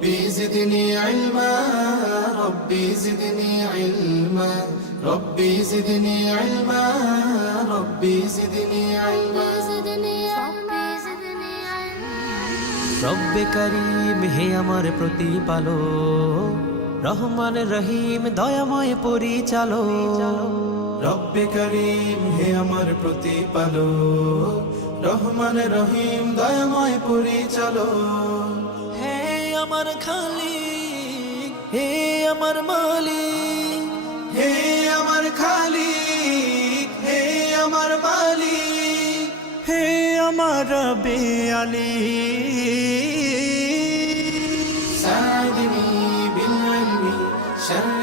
ربي زدني علما ربي زدني علما ربي زدني علما ربي زدني علما রব্বে করিম হে আমার প্রতিপালক, রহমান রহিম দয়াময় পরিচালক। রব্বে করিম হে আমার প্রতিপালক, রহমান রহিম দয়াময় পরিচালক। হে আমার খালিক, হে আমার মালিক, হে আমার খালিক, হে আমার মালিক, হে আমার রব্বে আলী। ساعدني بالعلم شر